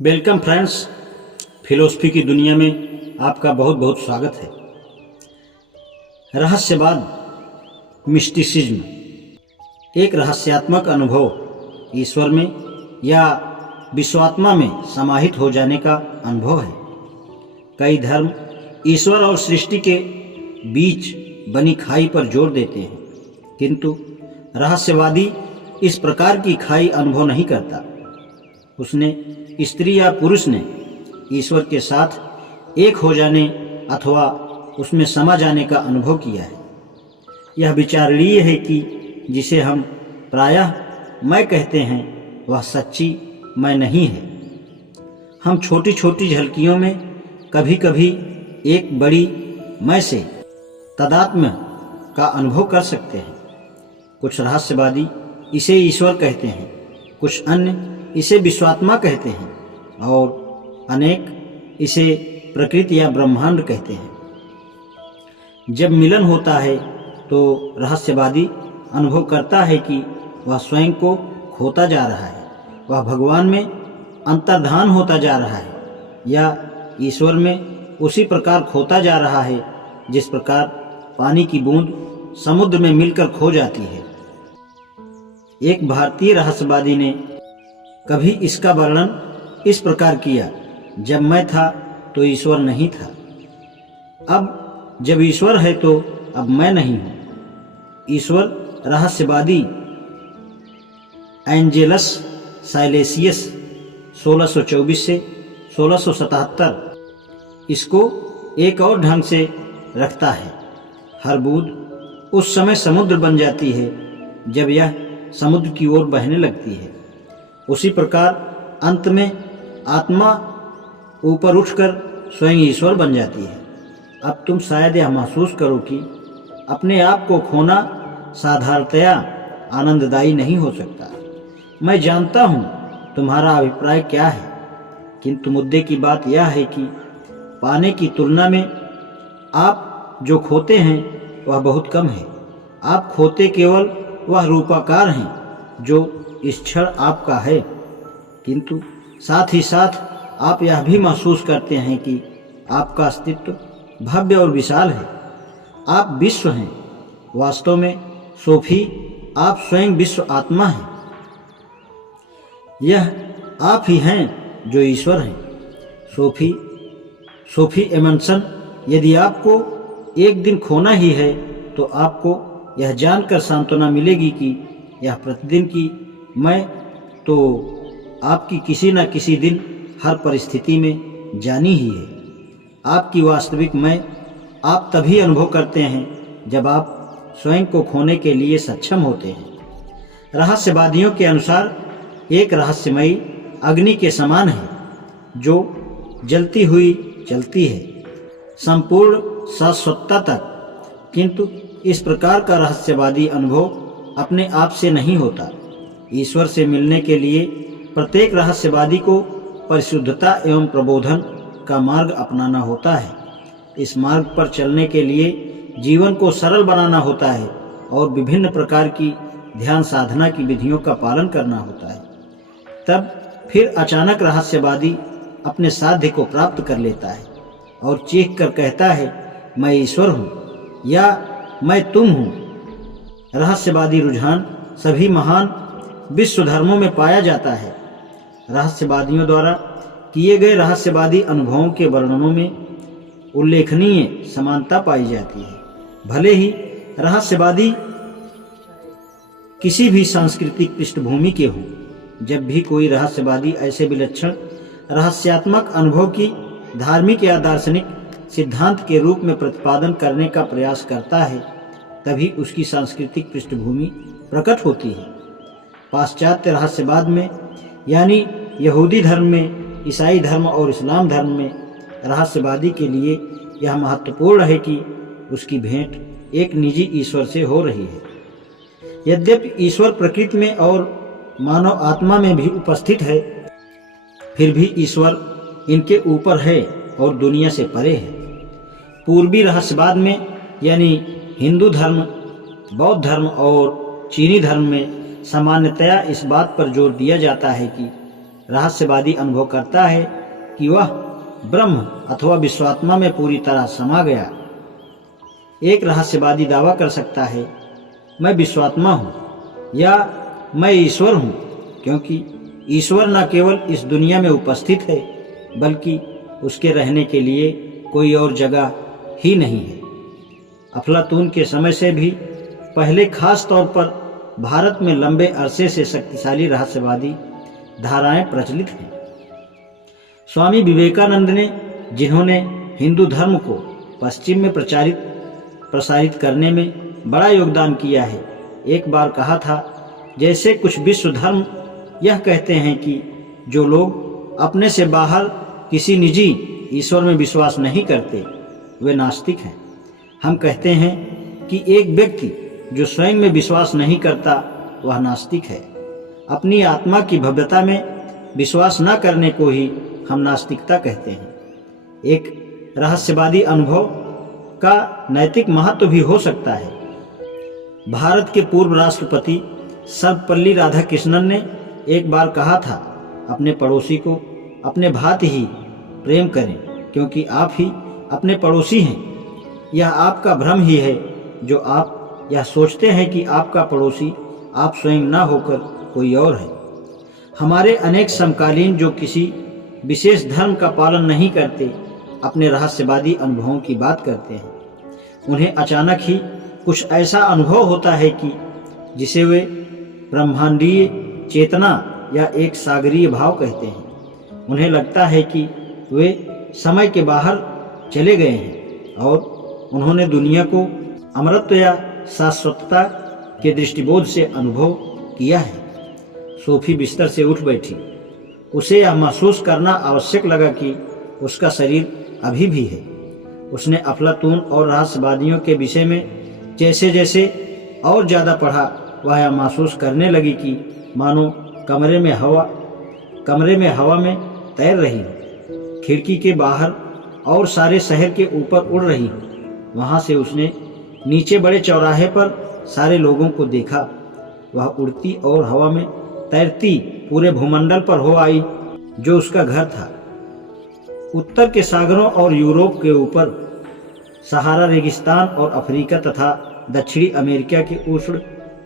Welcome friends, philosophy की दुनिया में आपका बहुत बहुत स्वागत है। रहस्यवाद, मिस्टिसिज्म एक रहस्यात्मक अनुभव, ईश्वर में या विश्वात्मा में समाहित हो जाने का अनुभव है। कई धर्म ईश्वर और सृष्टि के बीच बनी खाई पर जोर देते हैं, किंतु रहस्यवादी इस प्रकार की खाई अनुभव नहीं करता। उसने स्त्री या पुरुष ने ईश्वर के साथ एक हो जाने अथवा उसमें समा जाने का अनुभव किया है। यह विचारणीय है कि जिसे हम प्रायः मैं कहते हैं वह सच्ची मैं नहीं है। हम छोटी छोटी झलकियों में कभी कभी एक बड़ी मैं से तादात्म्य का अनुभव कर सकते हैं। कुछ रहस्यवादी इसे ईश्वर कहते हैं, कुछ अन्य इसे विश्वात्मा कहते हैं और अनेक इसे प्रकृति या ब्रह्मांड कहते हैं। जब मिलन होता है तो रहस्यवादी अनुभव करता है कि वह स्वयं को खोता जा रहा है, वह भगवान में अंतर्धान होता जा रहा है या ईश्वर में उसी प्रकार खोता जा रहा है जिस प्रकार पानी की बूंद समुद्र में मिलकर खो जाती है। एक भारतीय रहस्यवादी ने कभी इसका वर्णन इस प्रकार किया, जब मैं था तो ईश्वर नहीं था, अब जब ईश्वर है तो अब मैं नहीं हूँ। ईश्वर रहस्यवादी एंजेलस साइलेसियस 1624 से 1677 इसको एक और ढंग से रखता है। हर बूंद उस समय समुद्र बन जाती है जब यह समुद्र की ओर बहने लगती है। उसी प्रकार अंत में आत्मा ऊपर उठकर स्वयं ईश्वर बन जाती है। अब तुम शायद यह महसूस करो कि अपने आप को खोना साधारणतया आनंददायी नहीं हो सकता। मैं जानता हूँ तुम्हारा अभिप्राय क्या है, किंतु मुद्दे की बात यह है कि पाने की तुलना में आप जो खोते हैं वह बहुत कम है। आप खोते केवल वह रूपाकार हैं जो इस क्षण आपका है, किंतु साथ ही साथ आप यह भी महसूस करते हैं कि आपका अस्तित्व भव्य और विशाल है। आप विश्व हैं। वास्तव में सोफी, आप स्वयं विश्व आत्मा हैं। यह आप ही हैं जो ईश्वर हैं। सोफी एमंसन, यदि आपको एक दिन खोना ही है तो आपको यह जानकर सांत्वना मिलेगी कि यह प्रतिदिन की मैं तो आपकी किसी न किसी दिन हर परिस्थिति में जानी ही है। आपकी वास्तविक मैं आप तभी अनुभव करते हैं जब आप स्वयं को खोने के लिए सक्षम होते हैं। रहस्यवादियों के अनुसार एक रहस्यमयी अग्नि के समान है जो जलती हुई चलती है संपूर्ण शाश्वतता तक, किंतु इस प्रकार का रहस्यवादी अनुभव अपने आप से नहीं होता। ईश्वर से मिलने के लिए प्रत्येक रहस्यवादी को परिशुद्धता एवं प्रबोधन का मार्ग अपनाना होता है। इस मार्ग पर चलने के लिए जीवन को सरल बनाना होता है और विभिन्न प्रकार की ध्यान साधना की विधियों का पालन करना होता है। तब फिर अचानक रहस्यवादी अपने साध्य को प्राप्त कर लेता है और चीख कर कहता है, मैं ईश्वर हूँ या मैं तुम हूँ। रहस्यवादी रुझान सभी महान विश्व धर्मों में पाया जाता है। रहस्यवादियों द्वारा किए गए रहस्यवादी अनुभवों के वर्णनों में उल्लेखनीय समानता पाई जाती है। भले ही रहस्यवादी किसी भी सांस्कृतिक पृष्ठभूमि के हों, जब भी कोई रहस्यवादी ऐसे विलक्षण रहस्यात्मक अनुभव की धार्मिक या दार्शनिक सिद्धांत के रूप में प्रतिपादन करने का प्रयास करता है, तभी उसकी सांस्कृतिक पृष्ठभूमि प्रकट होती है। पाश्चात्य रहस्यवाद में यानी यहूदी धर्म में, ईसाई धर्म और इस्लाम धर्म में रहस्यवादी के लिए यह महत्वपूर्ण है कि उसकी भेंट एक निजी ईश्वर से हो रही है। यद्यपि ईश्वर प्रकृति में और मानव आत्मा में भी उपस्थित है, फिर भी ईश्वर इनके ऊपर है और दुनिया से परे है। पूर्वी रहस्यवाद में यानी हिंदू धर्म, बौद्ध धर्म और चीनी धर्म में सामान्यतया इस बात पर जोर दिया जाता है कि रहस्यवादी अनुभव करता है कि वह ब्रह्म अथवा विश्वात्मा में पूरी तरह समा गया। एक रहस्यवादी दावा कर सकता है, मैं विश्वात्मा हूँ या मैं ईश्वर हूँ, क्योंकि ईश्वर न केवल इस दुनिया में उपस्थित है बल्कि उसके रहने के लिए कोई और जगह ही नहीं है। अफलातून के समय से भी पहले खास तौर पर भारत में लंबे अरसे से शक्तिशाली रहस्यवादी धाराएं प्रचलित हैं। स्वामी विवेकानंद ने, जिन्होंने हिंदू धर्म को पश्चिम में प्रसारित करने में बड़ा योगदान किया है, एक बार कहा था, जैसे कुछ विश्व धर्म यह कहते हैं कि जो लोग अपने से बाहर किसी निजी ईश्वर में विश्वास नहीं करते वे नास्तिक हैं। हम कहते हैं कि एक व्यक्ति जो स्वयं में विश्वास नहीं करता वह नास्तिक है। अपनी आत्मा की भव्यता में विश्वास न करने को ही हम नास्तिकता कहते हैं। एक रहस्यवादी अनुभव का नैतिक महत्व भी हो सकता है। भारत के पूर्व राष्ट्रपति सर्वपल्ली राधाकृष्णन ने एक बार कहा था, अपने पड़ोसी को अपने भांति ही प्रेम करें क्योंकि आप ही अपने पड़ोसी हैं। यह आपका भ्रम ही है जो आप यह सोचते हैं कि आपका पड़ोसी आप स्वयं न होकर कोई और है। हमारे अनेक समकालीन जो किसी विशेष धर्म का पालन नहीं करते अपने रहस्यवादी अनुभवों की बात करते हैं। उन्हें अचानक ही कुछ ऐसा अनुभव होता है कि जिसे वे ब्रह्मांडीय चेतना या एक सागरीय भाव कहते हैं। उन्हें लगता है कि वे समय के बाहर चले गए हैं और उन्होंने दुनिया को अमरत्व या शाश्वतता के दृष्टिबोध से अनुभव किया है। सोफी बिस्तर से उठ बैठी। उसे यह महसूस करना आवश्यक लगा कि उसका शरीर अभी भी है। उसने अफलातून और रहस्यवादियों के विषय में जैसे जैसे और ज़्यादा पढ़ा, वह यह महसूस करने लगी कि मानो कमरे में हवा में तैर रही हो, खिड़की के बाहर और सारे शहर के ऊपर उड़ रही हो। वहाँ से उसने नीचे बड़े चौराहे पर सारे लोगों को देखा। वह उड़ती और हवा में तैरती पूरे भूमंडल पर हो आई जो उसका घर था। उत्तर के सागरों और यूरोप के ऊपर सहारा रेगिस्तान और अफ्रीका तथा दक्षिणी अमेरिका के उष्ण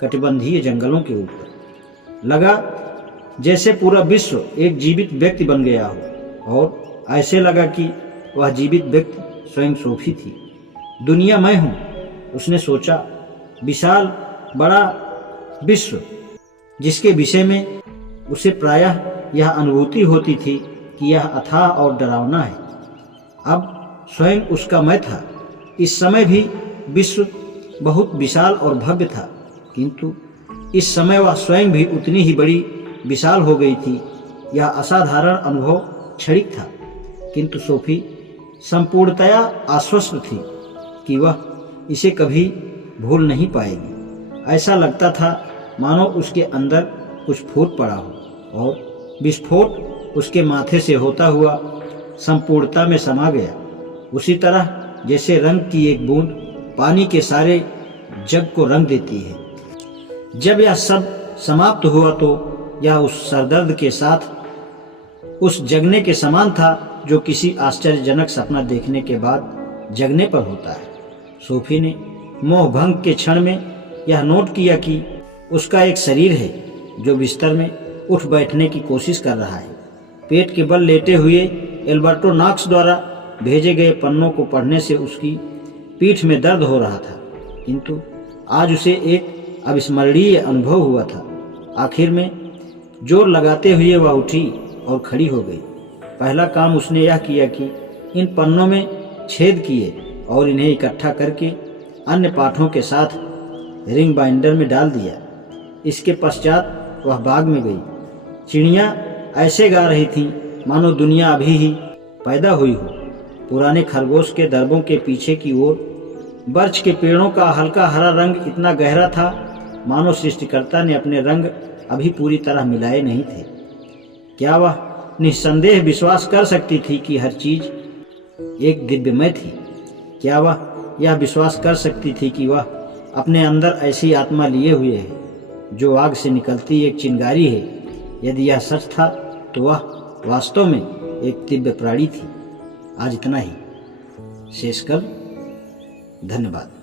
कटिबंधीय जंगलों के ऊपर लगा जैसे पूरा विश्व एक जीवित व्यक्ति बन गया हो, और ऐसे लगा कि वह जीवित व्यक्ति स्वयं सोफी थी। दुनिया मैं हूँ, उसने सोचा। विशाल बड़ा विश्व जिसके विषय में उसे प्रायः यह अनुभूति होती थी कि यह अथाह और डरावना है, अब स्वयं उसका मैं था। इस समय भी विश्व बहुत विशाल और भव्य था, किंतु इस समय वह स्वयं भी उतनी ही बड़ी विशाल हो गई थी। यह असाधारण अनुभव क्षणिक था, किंतु सोफी संपूर्णतया आश्वस्त थी कि वह इसे कभी भूल नहीं पाएगी। ऐसा लगता था मानो उसके अंदर कुछ फूट पड़ा हो और विस्फोट उसके माथे से होता हुआ संपूर्णता में समा गया। उसी तरह जैसे रंग की एक बूंद पानी के सारे जग को रंग देती है। जब यह सब समाप्त हुआ तो यह उस सरदर्द के साथ उस जगने के समान था जो किसी आश्चर्यजनक सपना देखने के बाद जगने पर होता है। सोफी ने मोहभंग के क्षण में यह नोट किया कि उसका एक शरीर है जो बिस्तर में उठ बैठने की कोशिश कर रहा है। पेट के बल लेटे हुए एल्बर्टो नॉक्स द्वारा भेजे गए पन्नों को पढ़ने से उसकी पीठ में दर्द हो रहा था, किंतु आज उसे एक अविस्मरणीय अनुभव हुआ था। आखिर में जोर लगाते हुए वह उठी और खड़ी हो गई। पहला काम उसने यह किया कि इन पन्नों में छेद किए और इन्हें इकट्ठा करके अन्य पाठों के साथ रिंग बाइंडर में डाल दिया। इसके पश्चात वह बाग में गई। चिड़ियाँ ऐसे गा रही थीं मानो दुनिया अभी ही पैदा हुई हो। पुराने खरगोश के दरबों के पीछे की ओर बर्च के पेड़ों का हल्का हरा रंग इतना गहरा था मानो सृष्टिकर्ता ने अपने रंग अभी पूरी तरह मिलाए नहीं थे। क्या वह निस्संदेह विश्वास कर सकती थी कि हर चीज एक दिव्यमय थी? क्या वह यह विश्वास कर सकती थी कि वह अपने अंदर ऐसी आत्मा लिए हुए है जो आग से निकलती एक चिंगारी है? यदि यह सच था तो वह वास्तव में एक दिव्य प्राणी थी। आज इतना ही। शेषकर धन्यवाद।